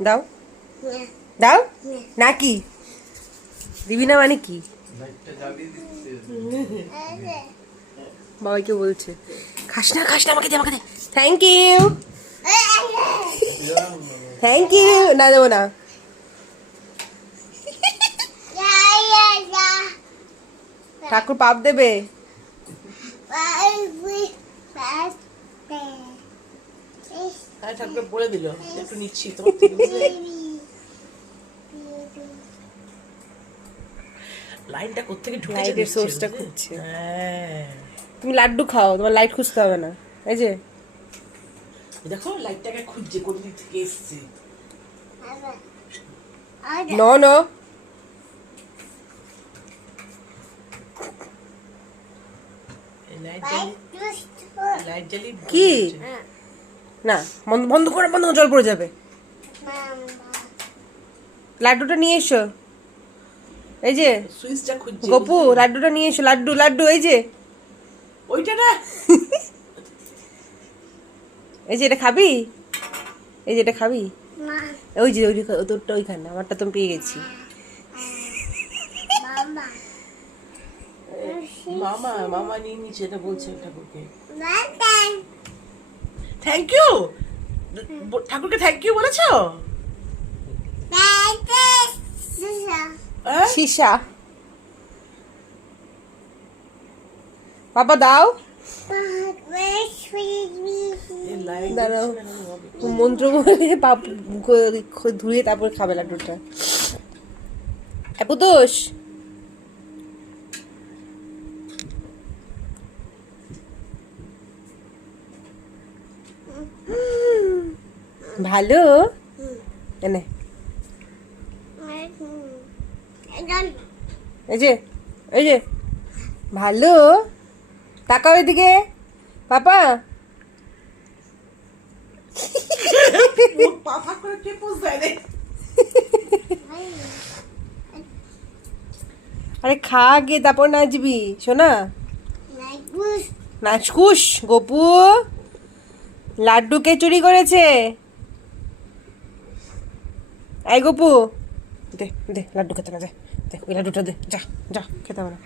দাও দাও না কি দিবি না মানে কি বাবাকে বলছে খাস না আমাকে দে থ্যাংক ইউ না দেবো না ঠাকুর পাপ দেবে ঠাকুর বলে দিল একটু নিচ্ছি তো লাইনটা কোত্থেকে ঢুকেছে লাইটের সোর্সটা খুঁজছে হ্যাঁ তুমি লাড্ডু খাও তোমার লাইট খুঁজতে হবে না এই যে দেখো লাইটটাকে খুঁজছে কোন দিক থেকে এসছে নো লাইট জ্বালি কি না বন্ধ করে জল পড়ে যাবে লাড্ডুটা নিয়ে এসো এই যে সুইচটা খুঁজছে গপু লাড্ডুটা নিয়ে এসো লাড্ডু এই যে ওইটা না এই যে এটা খাবি ওই যে তোরটা ওইখানে আমারটা তো পেয়ে গেছি মামা নিয়ে নিচ্ছে এটা বলছে ঠাকুরকে থ্যাংক ইউ ঠাকুরকে থ্যাংক ইউ বলেছো সীসা বাবা দাও দাঁড়াও মন্ত্র বলে পাপ ধুয়ে তারপর খাবে লাড্ডুটা পুতোষ ভালো এনে এই যে ভালো তাকাও এদিকে পাপা পাপা করে কে পোজ দেয় রে আরে খা আগে তারপর নাচবি শোনা নাচকুস গপু লাড্ডু কে চুরি করেছে এই গপু দে লাড্ডু খেতে না দে ওই লাড্ডুটা দে যা খেতে হবে না